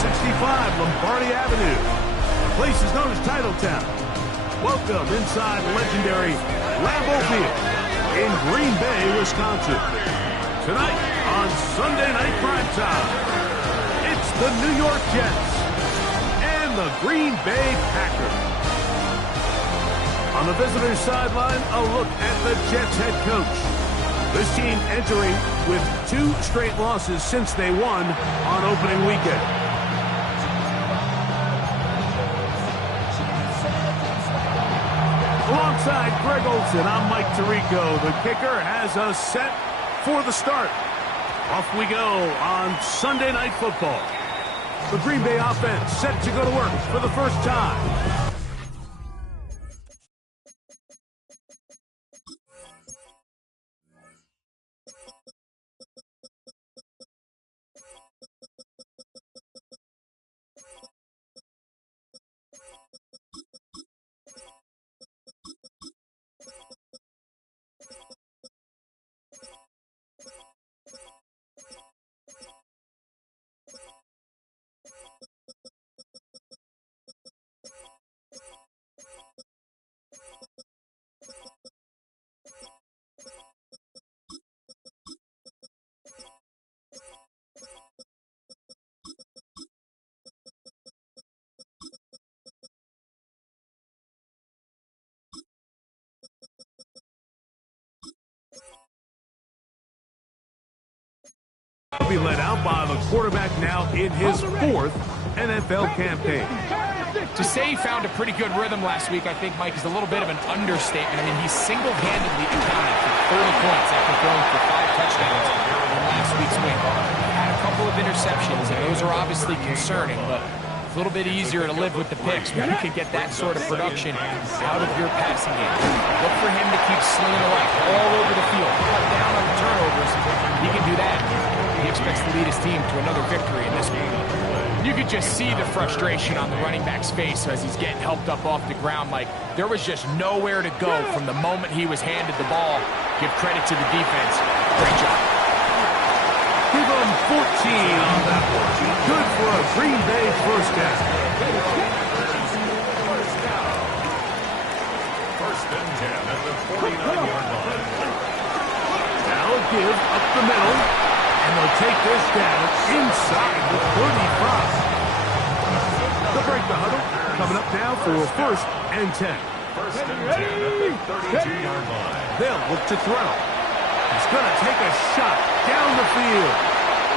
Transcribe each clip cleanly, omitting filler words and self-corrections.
165 Lombardi Avenue. The place is known as Titletown. Welcome inside legendary Lambeau Field in Green Bay, Wisconsin. Tonight on Sunday Night Primetime, it's the New York Jets and the Green Bay Packers. On the visitor's sideline, a look at the Jets head coach. This team entering with 2 straight losses since they won on opening weekend. Alongside Greg Olsen, I'm Mike Tirico. The kicker has us set for the start. Off we go on Sunday Night Football. The Green Bay offense set to go to work for the first time. Be led out by the quarterback now in his 4th NFL campaign. To say he found a pretty good rhythm last week, I think, Mike, is a little bit of an understatement. I mean, he single-handedly accounted for 30 points after throwing for 5 touchdowns in last week's win. He had a couple of interceptions, and those are obviously concerning, but it's a little bit easier to live with the picks when you can get that sort of production out of your passing game. Look for him to keep slinging the rock all over the field, cut down on the turnovers. He can do that. He expects to lead his team to another victory in this one. You could just see the frustration on the running back's face as he's getting helped up off the ground. Like, there was just nowhere to go from the moment he was handed the ball. Give credit to the defense. Great job. Give him 14 on that one. Good for a Green Bay first down. First and 10 at the 49-yard line. Now a give up the middle. And they'll take this down inside the 35. They'll break the huddle. Coming up now for 1st and 10. First and 10 at the 32-yard line. They'll look to throw. He's going to take a shot down the field.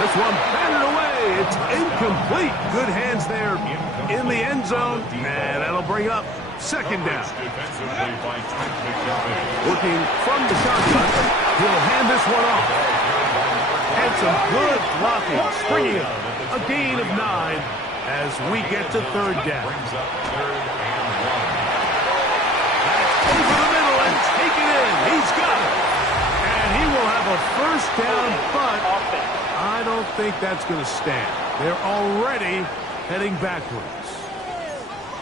This one batted away. It's incomplete. Good hands there in the end zone. And that'll bring up 2nd down. Working from the shotgun. He'll hand this one off. And some good blocking, springing up a gain of 9 as we get to 3rd down. Brings up 3rd and 1. That's over the middle and taken in. He's got it. And he will have a first down, but I don't think that's going to stand. They're already heading backwards.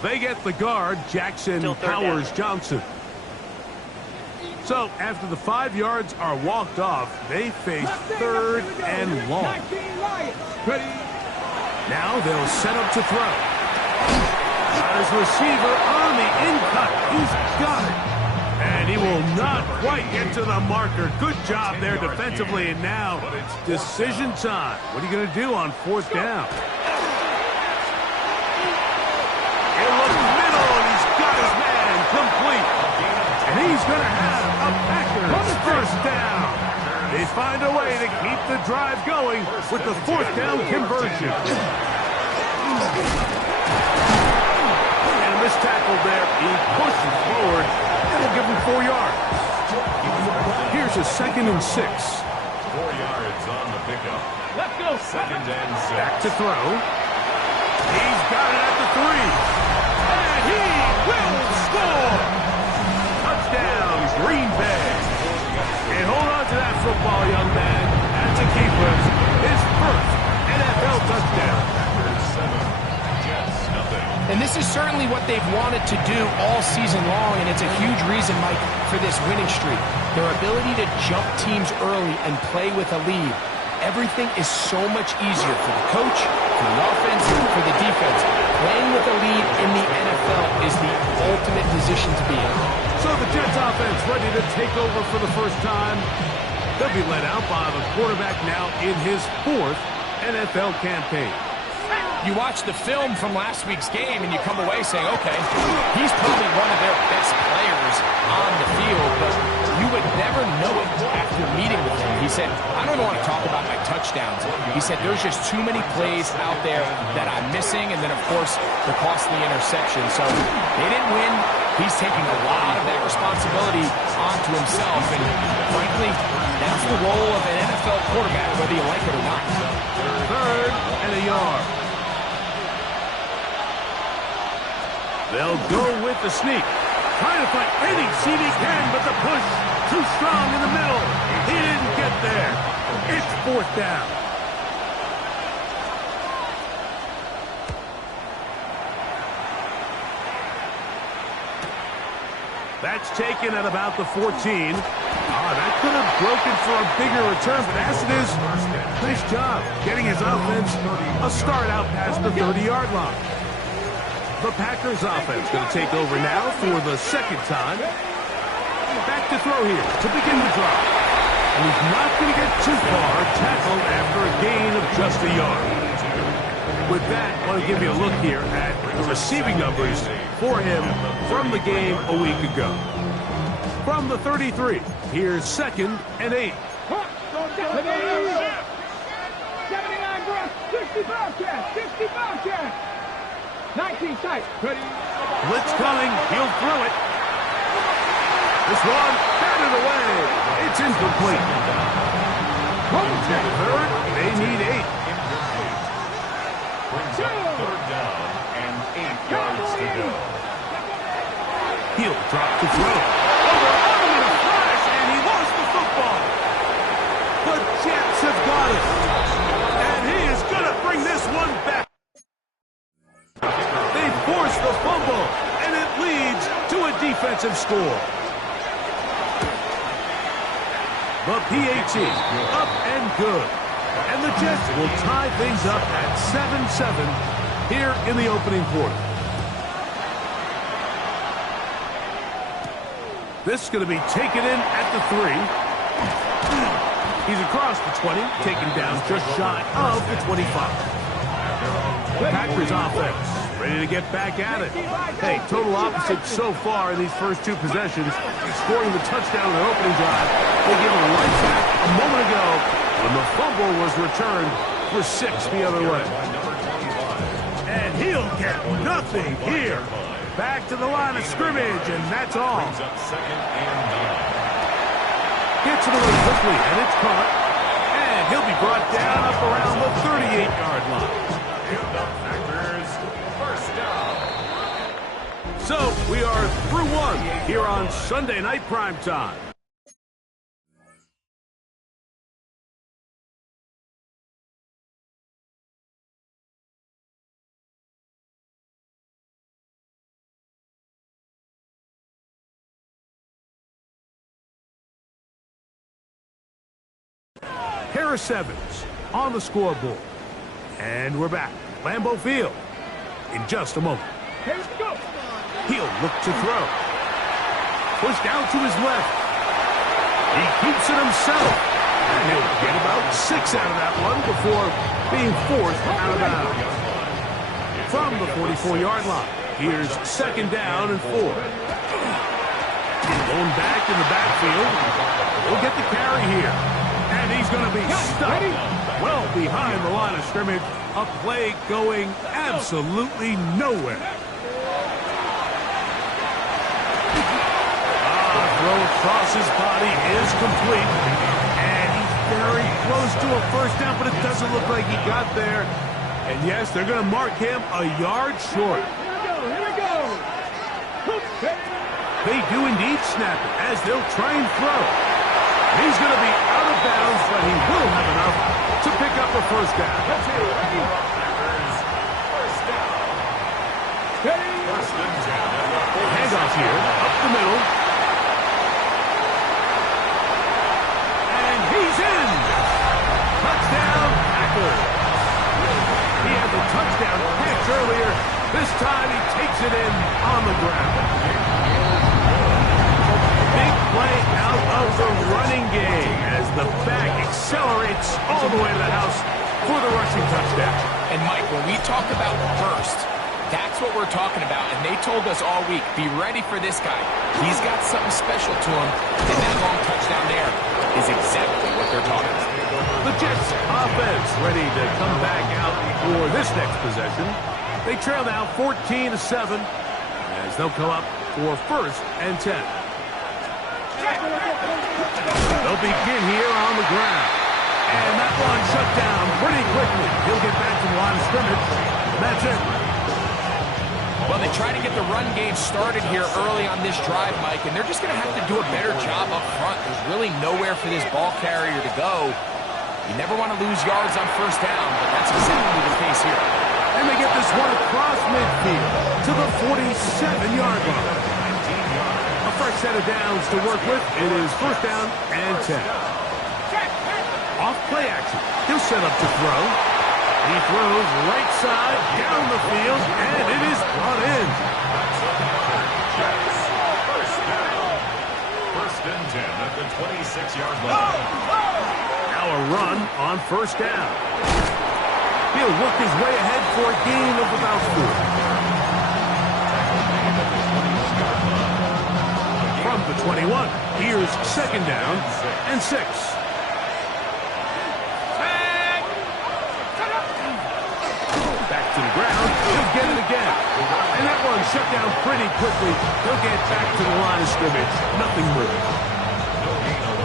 They get the guard, Jackson Powers Johnson. So, after the 5 yards are walked off, they face 3rd and long. Now they'll set up to throw. Got his receiver on the in-cut. He's got it. And he will not quite get to the marker. Good job there defensively, and now it's decision time. What are you going to do on 4th down? He'll look middle, and he's got his man complete. And he's going to have a Packers first down. They find a way to keep the drive going with the 4th down conversion. And a missed tackle there. He pushes forward, and will give him 4 yards. Here's a 2nd and 6. 4 yards on the pickup. Let's go. 2nd and 6. Back to throw. He's got it at the 3. And he will score. Touchdown, Green Bay. And hold on to that football, young man. That's a keeper. His first NFL touchdown. And this is certainly what they've wanted to do all season long, and it's a huge reason, Mike, for this winning streak. Their ability to jump teams early and play with a lead. everything is so much easier for the coach, for the offense, for the defense. Playing with a lead in the NFL is the ultimate position to be in. So the Jets offense ready to take over for the first time. They'll be led out by the quarterback now in his 4th NFL campaign. You watch the film from last week's game and you come away saying, okay, he's probably one of their best players on the field, but you would never know it after meeting with him. He said, I don't want to talk about my touchdowns. He said, there's just too many plays out there that I'm missing, and then, of course, the costly interception. So they didn't win. He's taking a lot of that responsibility onto himself, and frankly, that's the role of an NFL quarterback, whether you like it or not. 3rd and a yard. They'll go with the sneak. Trying to find any seat he can, but the push too strong in the middle. He didn't get there. It's 4th down. That's taken at about the 14. That could have broken for a bigger return, but as it is, nice job getting his offense a start out past the 30-yard line. The Packers offense going to take over now for the 2nd time. Back to throw here to begin the drive. And he's not going to get too far, tackled after a gain of just a yard. With that, I want to give you a look here at the receiving numbers for him from the game a week ago. From the 33, here's 2nd and 8. 79, bro. 65 catch. 65 catch. 19 tight. Ready. Blitz coming. He'll throw it. This one batted away. It's incomplete. 3rd, they need 8. Brings up 3rd down and 8 yards to go. He'll drop the throw. Over in a flash, and he lost the football. The Jets have got it. And he is going to bring this one back. They force the fumble, and it leads to a defensive score. The PAT up and good. And the Jets will tie things up at 7-7 here in the opening quarter. This is going to be taken in at the 3. He's across the 20, taken down just shy of the 25. Packers offense ready to get back at it. Hey, total opposite so far in these first 2 possessions. Scoring the touchdown in their opening drive. They gave it right back a moment ago when the fumble was returned for 6 the other way. And he'll get nothing here. Back to the line of scrimmage, and that's all. Gets it away quickly, and it's caught. And he'll be brought down up around the 38-yard line. So, we are through 1 here on Sunday Night Primetime. Harris Evans on the scoreboard. And we're back. Lambeau Field in just a moment. Here we go. He'll look to throw. Push down to his left. He keeps it himself. And he'll get about 6 out of that one before being forced out of bounds. From the 44-yard line, here's 2nd down and 4. Going back in the backfield. He'll get the carry here. And he's going to be stuck well behind the line of scrimmage. A play going absolutely nowhere. Throw across his body is complete. And he's very close to a first down, but it doesn't look like he got there. And yes, they're going to mark him a yard short. Here we go. They do indeed snap it as they'll try and throw. He's going to be out of bounds, but he will have enough to pick up a first down. Let's see. Ready? First down. Ready? First and 10. Handoff here, up the middle. And he's in. Touchdown. This time he takes it in on the ground. Big play out of the running game as the back accelerates all the way to the house for the rushing touchdown. And Mike, when we talk about burst, that's what we're talking about. And they told us all week, be ready for this guy. He's got something special to him. And that long touchdown there is exactly what they're talking about. The Jets offense ready to come back out for this next possession. They trail now 14-7 as they'll come up for 1st and 10. They'll begin here on the ground. And that one shut down pretty quickly. He'll get back to the line of scrimmage. That's it. Well, they try to get the run game started here early on this drive, Mike, and they're just going to have to do a better job up front. There's really nowhere for this ball carrier to go. You never want to lose yards on 1st down, but that's exactly the case here. And they get this one across midfield to the 47-yard line. A fresh set of downs to work with. It is 1st down and 10. Off play action. He'll set up to throw. He throws right side down the field, and it is brought in. 1st and 10 at the 26-yard line. Now a run on 1st down. He'll work his way ahead for a gain of about 4. From the 21, here's 2nd down and 6. Back to the ground. He'll get it again. And that one shut down pretty quickly. He'll get back to the line of scrimmage. Nothing more.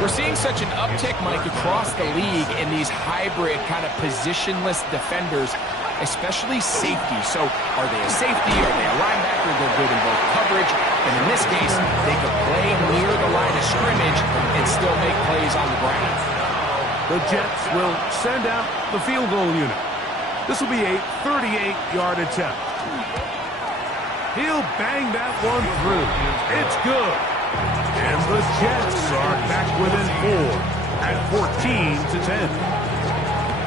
We're seeing such an uptick, Mike, across the league in these hybrid kind of positionless defenders, especially safety. So are they a safety? Are they a linebacker? They're good in both coverage. And in this case, they could play near the line of scrimmage and still make plays on the ground. The Jets will send out the field goal unit. This will be a 38-yard attempt. He'll bang that one through. It's good. And the Jets are back within 4 at 14-10.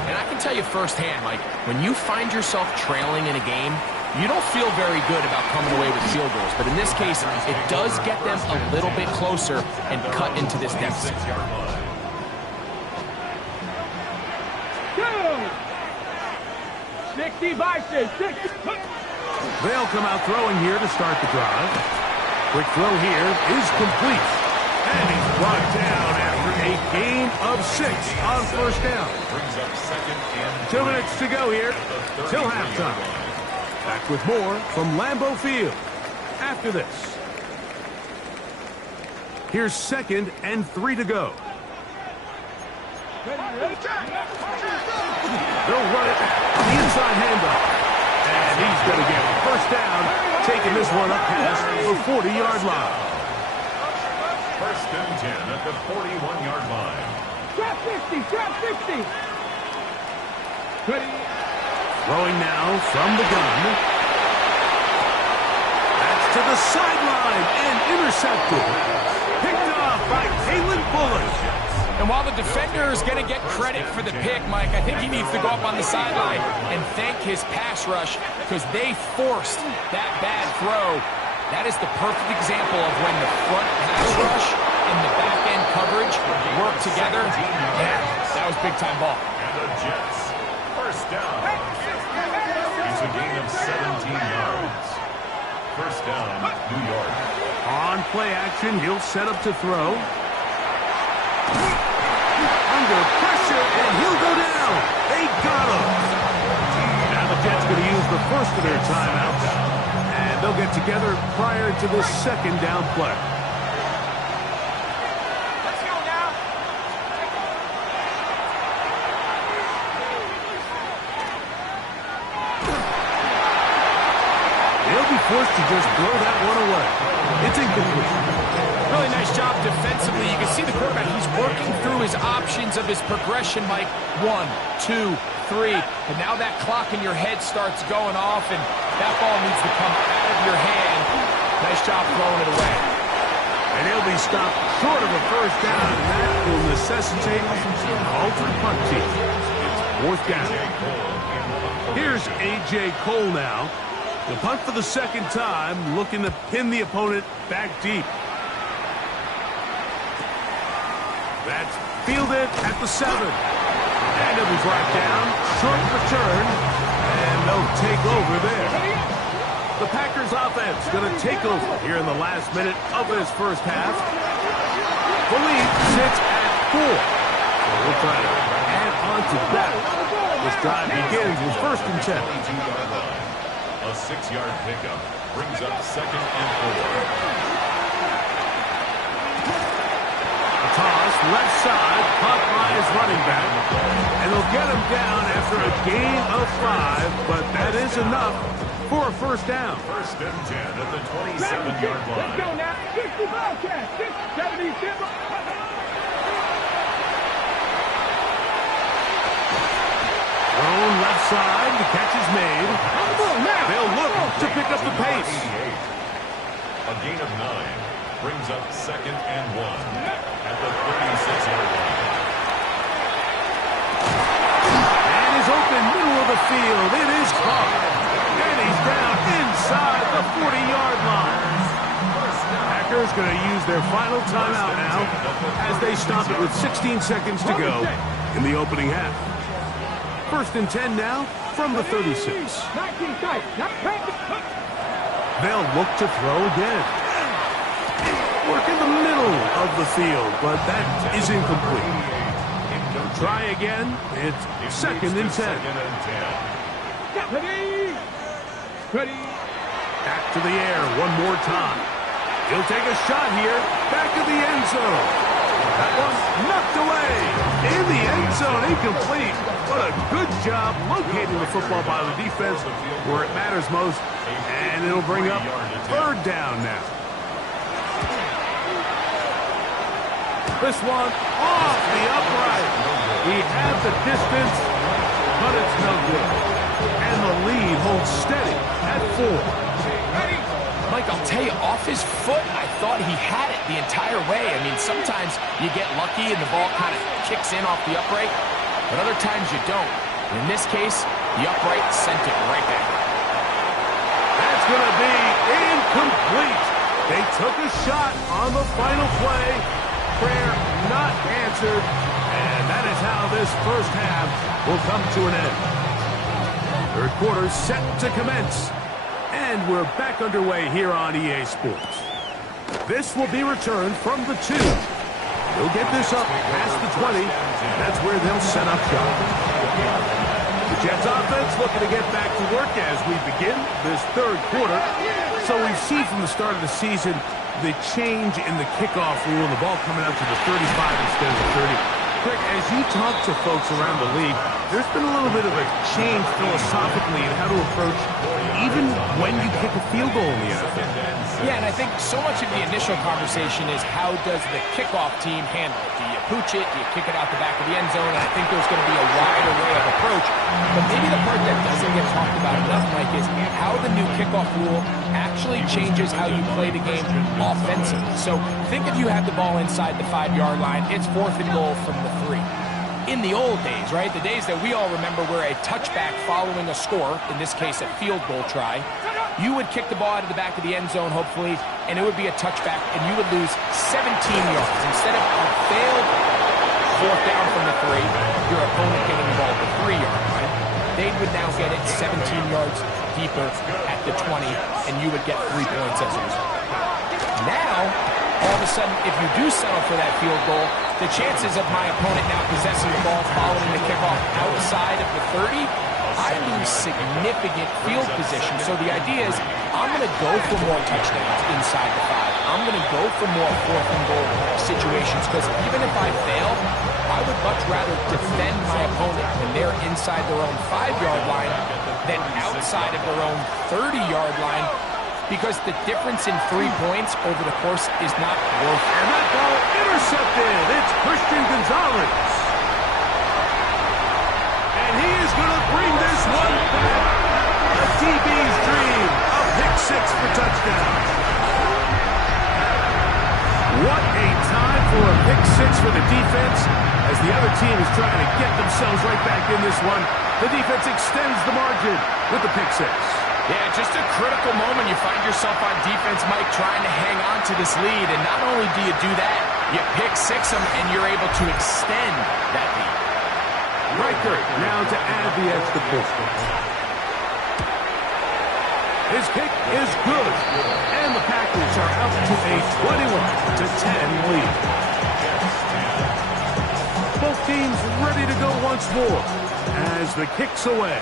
And I can tell you firsthand, Mike, when you find yourself trailing in a game, you don't feel very good about coming away with field goals. But in this case, it does get them a little bit closer and cut into this deficit. 60 Bison, 60. They'll come out throwing here to start the drive. Quick throw here is complete. And he's brought down after a gain of 6 on 1st down. 2 minutes to go here till halftime. Back with more from Lambeau Field after this. Here's 2nd and 3 to go. They'll run it on the inside handoff. And he's going to get 1st down, taking this one up past the 40-yard line. 1st and 10 at the 41-yard line. Trap 50, trap 50. Throwing now from the gun. That's to the sideline and intercepted. Picked off by Kalen Bullock. And while the defender is going to get credit for the pick, Mike, I think he needs to go up on the sideline and thank his pass rush because they forced that bad throw. That is the perfect example of when the front pass rush and the back end coverage work together. Yeah, that was big-time ball. And the Jets, 1st down. It's a gain of 17 yards. 1st down, New York. On play action, he'll set up to throw. Under pressure, and he'll go down. They got him. Now the Jets going to use the first of their timeouts, and they'll get together prior to this 2nd down play. Let's go now. They'll be forced to just blow that one away. It's incomplete. Really nice job defensively. You can see the quarterback. He's working through his options of his progression, Mike. 1, 2, 3. And now that clock in your head starts going off, and that ball needs to come out of your hand. Nice job throwing it away. And he'll be stopped short of a 1st down, and that will necessitate an altered punt team. It's 4th down. Here's A.J. Cole now. The punt for the second time, looking to pin the opponent back deep. That's fielded at the 7. And it was brought down. Short return. And they'll take over there. The Packers offense going to take over here in the last minute of this first half. The lead sits at 4. So we'll try to add on to that. This drive begins with 1st and 10. A 6-yard pickup brings up 2nd and 4. Toss, left side, caught by his running back. And they'll get him down after a gain of 5, but that is enough for a first down. 1st and 10 at the 27-yard line. Let's go now. 60 Bobcats. 70 Thrown left side, the catch is made. They'll look to pick up the pace. A gain of 9 brings up 2nd and 1 at the 36-yard line. And is open, middle of the field. It is caught. And he's down inside the 40-yard line. Packers going to use their final timeout now as they stop it with 16 seconds to go in the opening half. 1st and 10 now from the 36. They'll look to throw again. Work in the middle of the field, but that is incomplete. Try again. It's 2nd and 10. Ready. Back to the air one more time. He'll take a shot here. Back to the end zone. That one knocked away. In the end zone, incomplete. What a good job locating the football by the defense where it matters most. And it'll bring up 3rd down now. This one off the upright. He had the distance, but it's no good. And the lead holds steady at 4. Mike, I'll tell you, off his foot, I thought he had it the entire way. I mean, sometimes you get lucky and the ball kind of kicks in off the upright, but other times you don't. And in this case, the upright sent it right back. That's going to be incomplete. They took a shot on the final play. Prayer not answered. And that is how this first half will come to an end. 3rd quarter set to commence. And we're back underway here on EA Sports. This will be returned from the 2. They'll get this up past the 20. That's where they'll set up shop. The Jets offense looking to get back to work as we begin this 3rd quarter. So we've seen from the start of the season the change in the kickoff rule, the ball coming out to the 35 instead of the 30. Greg, as you talk to folks around the league, there's been a little bit of a change philosophically in how to approach even when you kick a field goal in the NFL. Yeah, and I think so much of the initial conversation is how does the kickoff team handle it? Do you pooch it? Do you kick it out the back of the end zone? And I think there's going to be a wide array of approach. But maybe the part that doesn't get talked about enough, Mike, is how the new kickoff rule actually changes how you play the game offensively. So think if you have the ball inside the 5-yard line, it's 4th and goal from the 3. In the old days, right, the days that we all remember where a touchback following a score, in this case a field goal try, you would kick the ball out of the back of the end zone, hopefully, and it would be a touchback, and you would lose 17 yards. Instead of a failed 4th down from the 3, your opponent getting the ball at the 3-yard line, they would now get it 17 yards deeper at the 20, and you would get 3 points as a result. Now, all of a sudden, if you do settle for that field goal, the chances of my opponent now possessing the ball following the kickoff outside of the 30, I lose significant field position. So the idea is I'm going to go for more touchdowns inside the 5. I'm going to go for more 4th and goal situations because even if I fail, I would much rather defend my opponent when they're inside their own 5-yard line than outside of their own 30-yard line, because the difference in 3 points over the course is not worth it. And that ball intercepted. It's Christian Gonzalez. And he is going to bring this one back. A DB's dream. A pick 6 for touchdown. What a time for a pick 6 for the defense as the other team is trying to get themselves right back in this one. The defense extends the margin with the pick 6. Yeah, just a critical moment. You find yourself on defense, Mike, trying to hang on to this lead. And not only do you do that, you pick six them, and you're able to extend that lead. Riker now to add the extra point. His kick is good. And the Packers are out to a 21-10 lead. Both teams ready to go once more as the kick's away.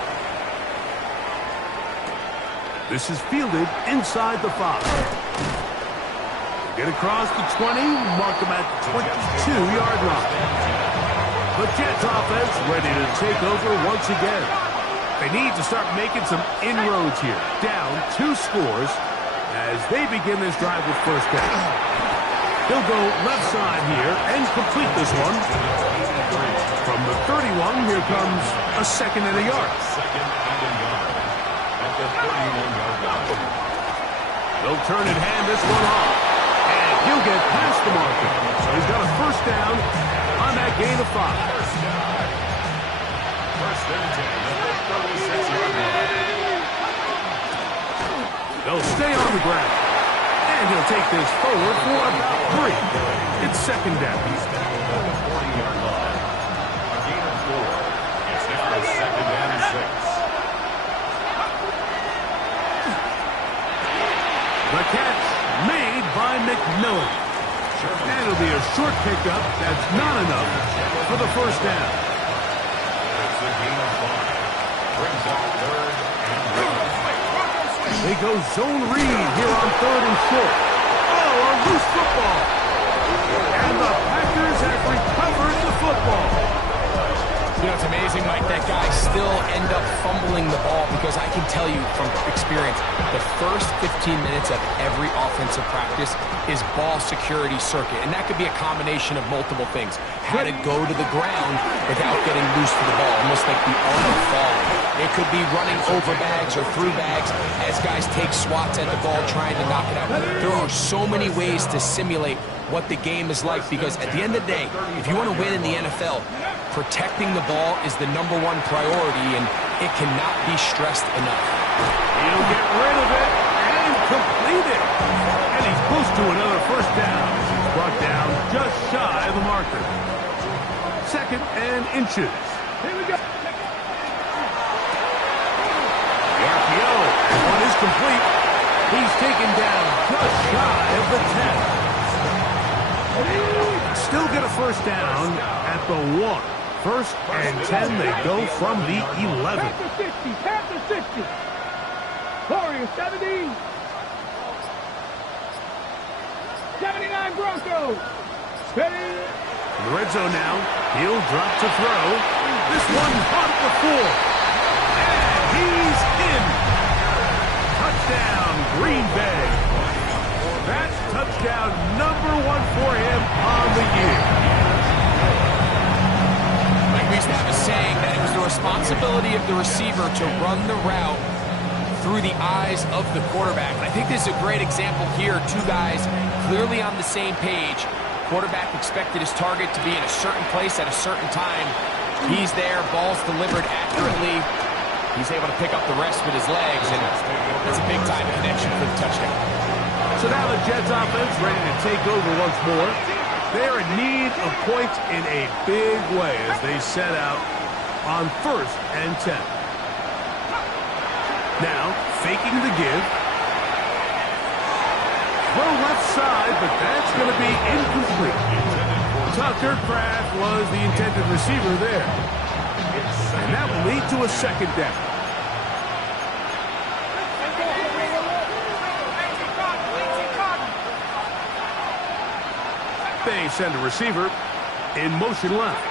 This is fielded inside the 5. Get across the 20, mark them at the 22-yard line. The Jets offense ready to take over once again. They need to start making some inroads here. Down 2 scores as they begin this drive with first down. He'll go left side here and complete this one. From the 31, here comes a second and a yard. They'll turn and hand this one off. And he'll get past the marker. So he's got a first down on that gain of 5. First and 10 at the 36-yard line. They'll stay on the ground. And he'll take this forward for a 3. It's second down. At the 40-yard line. A gain of 4. It's now a second and 6. The catch made by McMillan. And it'll be a short pickup. That's not enough for the first down. It's a gain of 5. Brings up third and goal. They go zone read here on third and short. Oh, a loose football. And the Packers have recovered the football. You know, it's amazing, Mike, that guys still end up fumbling the ball because I can tell you from experience, the first 15 minutes of every offensive practice is ball security circuit. And that could be a combination of multiple things. How to go to the ground without getting loose to the ball, almost like the art of falling. It could be running over bags or through bags as guys take swats at the ball trying to knock it out. There are so many ways to simulate what the game is like because at the end of the day, if you want to win in the NFL, protecting the ball is the #1 priority, and it cannot be stressed enough. He'll get rid of it and complete it. And he's close to another first down. He's brought down just shy of the marker. Second and inches. Here we go. The RPO. One is complete. He's taken down just shy of the 10. Still get a first down at the 1. First and 10, they go from the 11. Panther 60. Warriors 70. 79 Broncos. Ready. In the red zone now. He'll drop to throw. This one caught before. And he's in. Touchdown, Green Bay. That's touchdown #1 for him on the year. We used to have a saying that it was the responsibility of the receiver to run the route through the eyes of the quarterback. And I think this is a great example here. 2 guys clearly on the same page. Quarterback expected his target to be in a certain place at a certain time. He's there, ball's delivered accurately. He's able to pick up the rest with his legs, and that's a big-time connection for the touchdown. So now the Jets offense ready to take over once more. They're in need of points in a big way as they set out on first and 10. Now, faking the give. Throw left side, but that's going to be incomplete. Tucker Kraft was the intended receiver there. And that will lead to a second down. They send a receiver in motion left.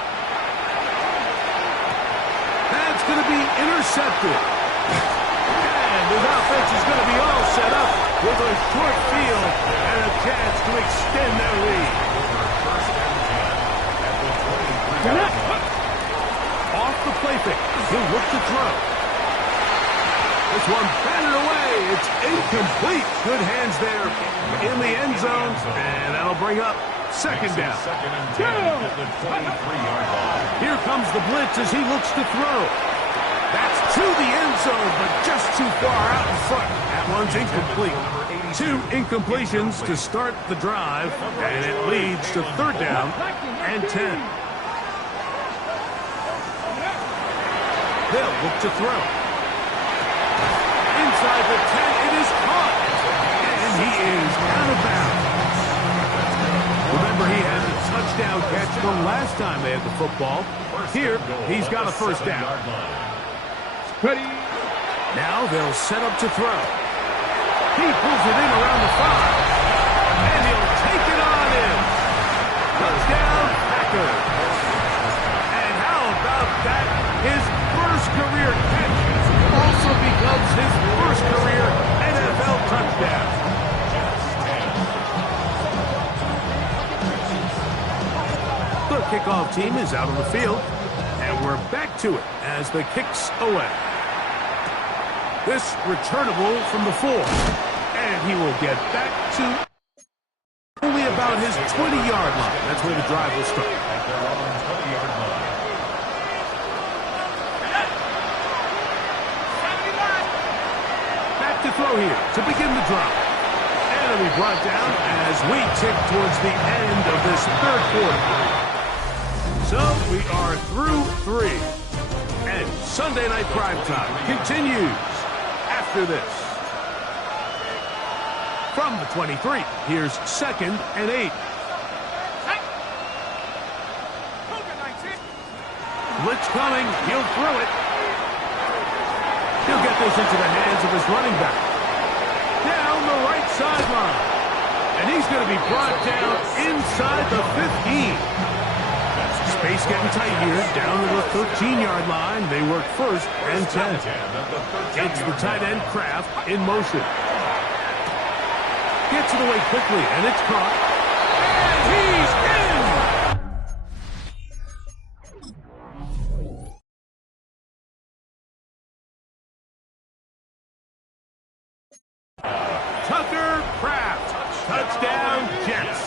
That's going to be intercepted. And his offense is going to be all set up with a short field and a chance to extend their lead. Off the play fake. He'll look to throw. This one batted away. It's incomplete. Good hands there in the end zone. And that'll bring up second down. Second and 10 at the 23-yard line. Here comes the blitz as he looks to throw. That's to the end zone, but just too far out in front. That one's incomplete. 2 incompletions to start the drive, and it leads to 3rd down and 10. They'll look to throw. Inside the 10, it is caught. And he is out of bounds. Remember, he had a touchdown catch the last time they had the football. Here, he's got a 1st down. Ready. Now they'll set up to throw. He pulls it in around the 5. And he'll take it on in. Touchdown, Packers. And how about that? His first career catch also becomes his first career NFL touchdown. The kickoff team is out on the field, and we're back to it as the kick's away. This returnable from the 4, and he will get back to only about his 20-yard line. That's where the drive will start. Back to throw here to begin the drive. And it'll be brought down as we tick towards the end of this 3rd quarter. So we are through 3. And Sunday Night Primetime continues after this. From the 23, here's 2nd and 8. Blitz coming. He'll throw it. He'll get this into the hands of his running back. Down the right sideline. And he's going to be brought down inside the 15. Space getting tight here, down to the 13-yard line. They work 1st and 10. It's the tight end, Kraft, in motion. Gets it away quickly, and it's caught. And he's in! Tucker Kraft, touchdown Jets.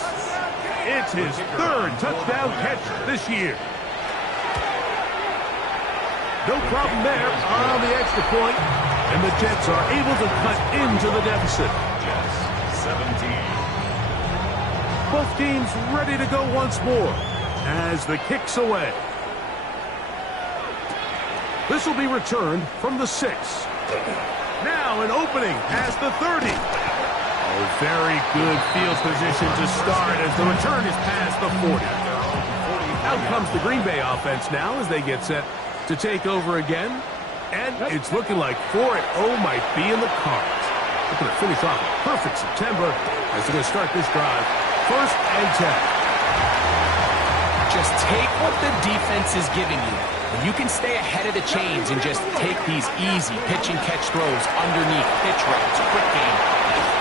It's his 3rd touchdown catch this year. No problem there on the extra point, and the Jets are able to cut into the deficit. Jets, 17. Both teams ready to go once more as the kick's away. This will be returned from the 6. Now an opening past the 30. Oh, very good field position to start as the return is past the 40. Out comes the Green Bay offense now as they get set to take over again. And it's looking like 4-0 might be in the cards. They're going to finish off a perfect September as they're going to start this drive. 1st and 10. Just take what the defense is giving you. When you can stay ahead of the chains and just take these easy pitch and catch throws underneath, pitch routes, quick game.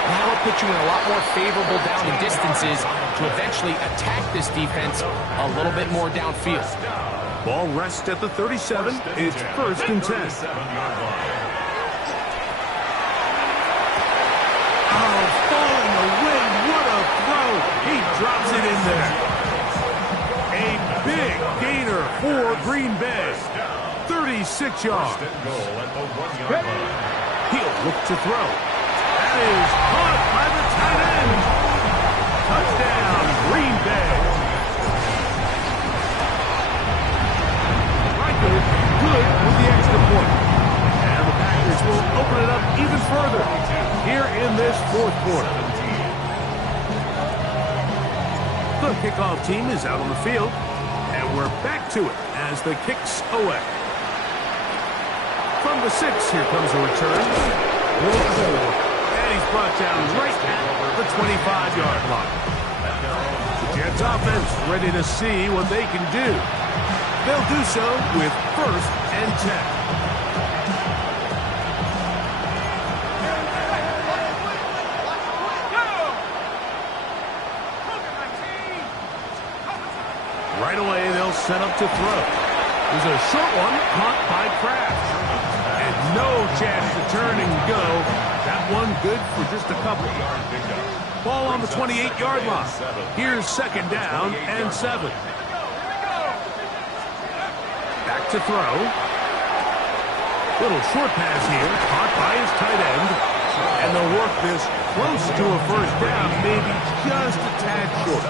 That will put you in a lot more favorable down and distances to eventually attack this defense a little bit more downfield. Ball rests at the 37. It's 1st and 10. Oh, ball in the wind. What a throw. He drops it in there. A big gainer for Green Bay. 36 yards. He'll look to throw. That is caught by the tight end. Touchdown, Green Bay. Riker good with the extra point. And the Packers will open it up even further here in this 4th quarter. The kickoff team is out on the field, and we're back to it as the kick's away. From the 6, here comes a return. And he's brought down right at the 25-yard line. The Jets offense ready to see what they can do. They'll do so with 1st and 10. Right away, they'll set up to throw. There's a short one caught by Kraft. And no chance to turn and go. That one good for just a couple. Ball on the 28-yard line. Here's 2nd down and 7. Back to throw. Little short pass here, caught by his tight end. And they'll work this close to a first down, maybe just a tad short.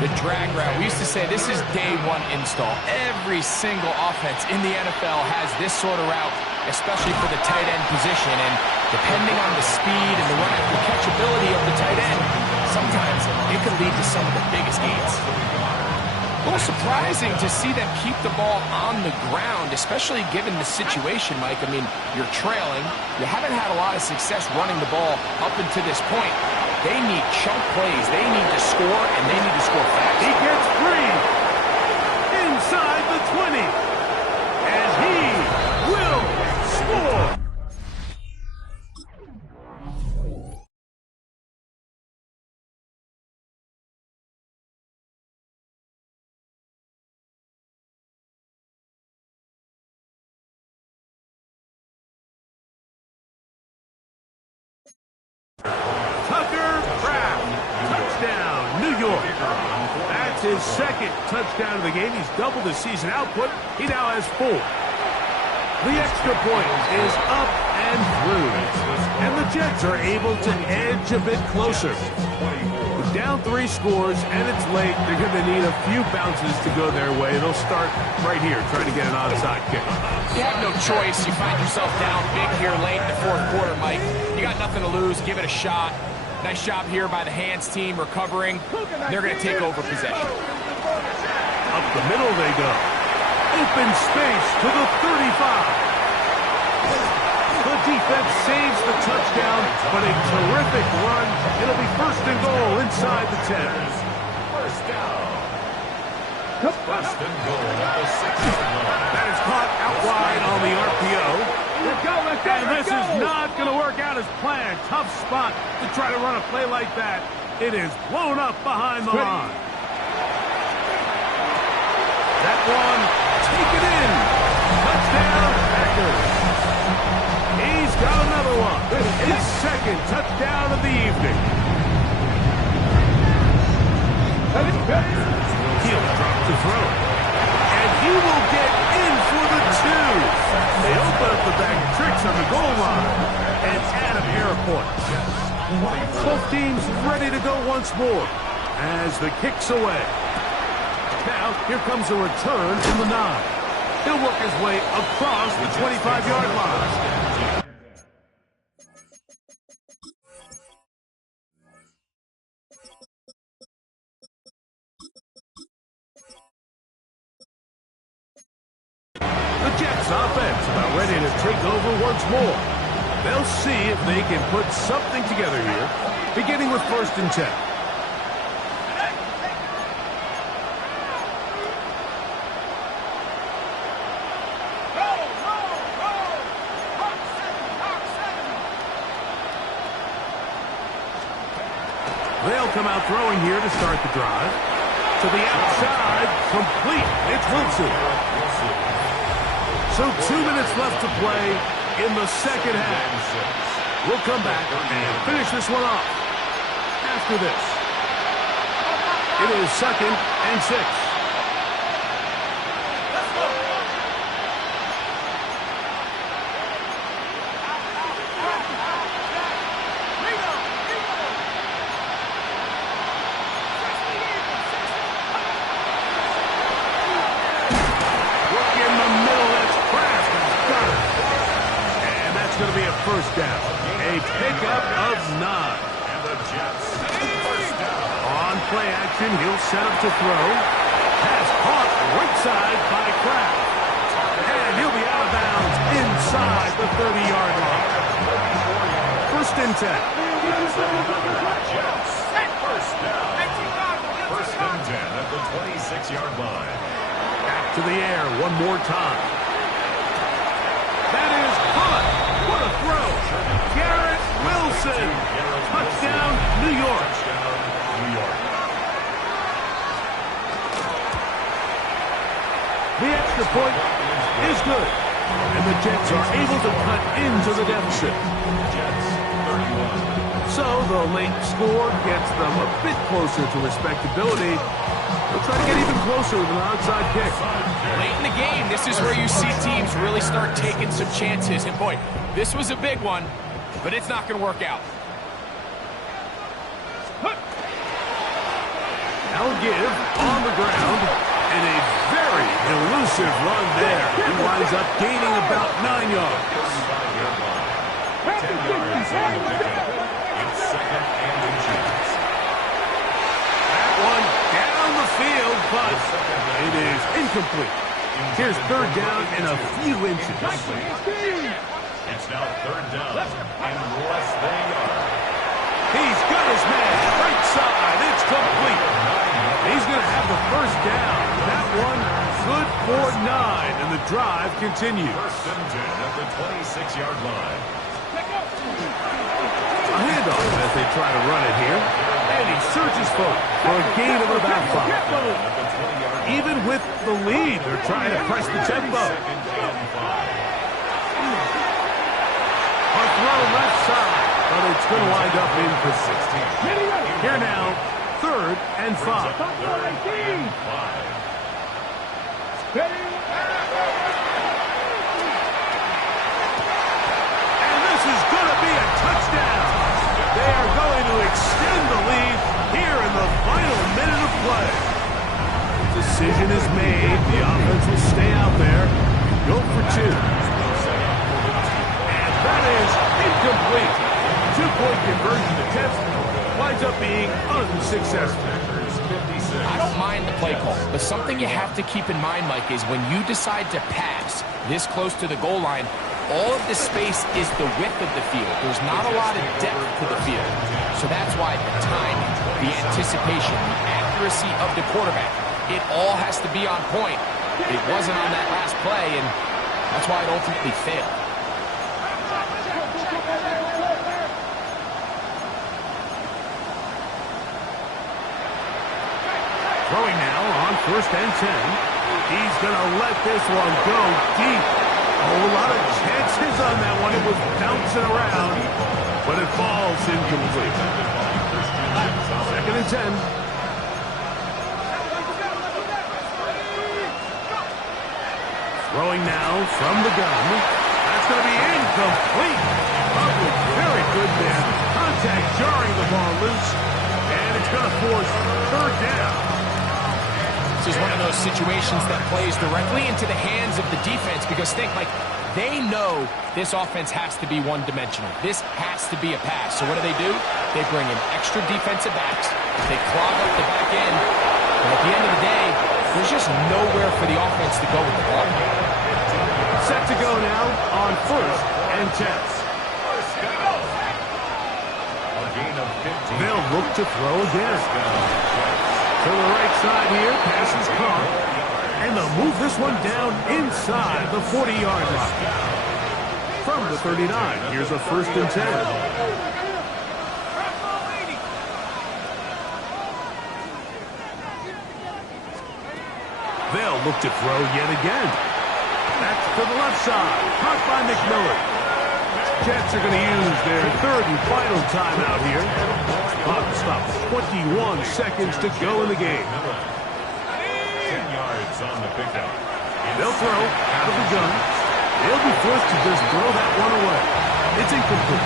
The drag route. We used to say this is day one install. Every single offense in the NFL has this sort of route, especially for the tight end position. And depending on the speed and the run after catchability of the tight end, sometimes it could lead to some of the biggest gains. A little surprising to see them keep the ball on the ground, especially given the situation, Mike. I mean, you're trailing. You haven't had a lot of success running the ball up until this point. They need chunk plays. They need to score, and they need to score fast. He gets free inside the 20. And he will score. His second touchdown of the game. He's doubled his season output. He now has 4. The extra point is up and through. And the Jets are able to edge a bit closer. Down 3 scores, and it's late. They're going to need a few bounces to go their way. They'll start right here, trying to get an onside kick. You have no choice. You find yourself down big here late in the fourth quarter, Mike. You got nothing to lose. Give it a shot. Nice job here by the hands team recovering. They're going to take over possession. Up the middle they go. Open space to the 35. The defense saves the touchdown, but a terrific run. It'll be first and goal inside the 10. First down. First and goal at the 6-yard line. That is caught out wide on the RPO. And this is not going to work out as planned. Tough spot to try to run a play like that. It is blown up behind the line. That one, take it in. Touchdown, Packers. He's got another one. His second touchdown of the evening. He'll drop to throw. And he will get in for the 2. They open up the bag of tricks on the goal line and add a pair of points. Both teams ready to go once more as the kick's away. Now, here comes a return from the 9. He'll work his way across the 25-yard line. The Jets offense about ready to take over once more. They'll see if they can put something together here, beginning with 1st and 10. They'll come out throwing here to start the drive. To the outside, complete. It's Wilson. So 2 minutes left to play in the second half. We'll come back and finish this one off after this. It is 2nd and 6. First down. A pickup of 9. And the Jets. First down. On play action, he'll set up to throw. Pass caught right side by Kraft. And he'll be out of bounds inside the 30-yard line. 1st and 10. Jets. First down. 1st and 10 at the 26-yard line. Back to the air one more time. That is caught. What a throw. Garrett Wilson. Touchdown, New York. The extra point is good. And the Jets are able to cut into the deficit. Jets, 31. So the late score gets them a bit closer to respectability. They'll try to get even closer with an onside kick. Late in the game, this is where you see teams really start taking some chances. And boy, this was a big one, but it's not going to work out. Now a give on the ground, and a very elusive run there. He winds up gaining about 9 yards. 10 yards on the pickup. It's second and inches. That one down the field, but it is incomplete. Here's third down and a few inches. It's now third down and less than a yard. He's got his man right side. It's complete. He's going to have the first down. That one good for 9, and the drive continues. First and 10 at the 26-yard line. A handoff as they try to run it here. And he searches for a gain of about 5. Even with the lead, they're trying to press the tempo. A throw left side, but it's going to wind up incomplete. Here now, third and 5. And this is going to be a touchdown. They are going to extend the lead here in the final minute of play. Decision is made. The offense will stay out there and go for 2. And that is incomplete. 2-point conversion attempt winds up being unsuccessful. I don't mind the play call, but something you have to keep in mind, Mike, is when you decide to pass this close to the goal line, all of the space is the width of the field. There's not a lot of depth to the field. So that's why the timing, the anticipation, the accuracy of the quarterback, it all has to be on point. It wasn't on that last play, and that's why it ultimately failed. Throwing now on first and 10. He's going to let this one go deep. Oh, a lot of chances on that one. It was bouncing around, but it falls incomplete. Second and 10. Throwing now from the gun. That's going to be incomplete. Probably very good there. Contact jarring the ball loose, and it's going to force third down. This is one of those situations that plays directly into the hands of the defense because think, like, they know this offense has to be one-dimensional. This has to be a pass. So what do? They bring in extra defensive backs. They clog up the back end. And at the end of the day, there's just nowhere for the offense to go with the ball. Set to go now on first and 10. A gain of 15. They'll look to throw again. To the right side here, pass is caught. And they'll move this one down inside the 40-yard line. From the 39, here's a first and 10. They'll look to throw yet again. Back to the left side, caught by McMillan. Jets are going to use their third and final timeout here. Clock stops. 21 seconds to go in the game. 10 yards on the pickup. They'll throw out of the gun. They'll be forced to just throw that one away. It's incomplete.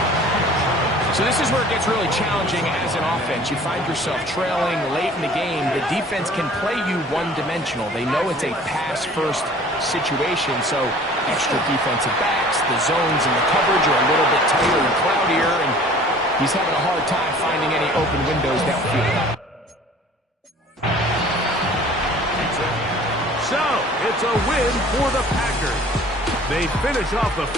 So this is where it gets really challenging as an offense. You find yourself trailing late in the game. The defense can play you one-dimensional. They know it's a pass-first situation, so extra defensive backs, the zones and the coverage are a little bit tighter and cloudier, and he's having a hard time finding any open windows downfield. So, it's a win for the Packers. They finish off the first.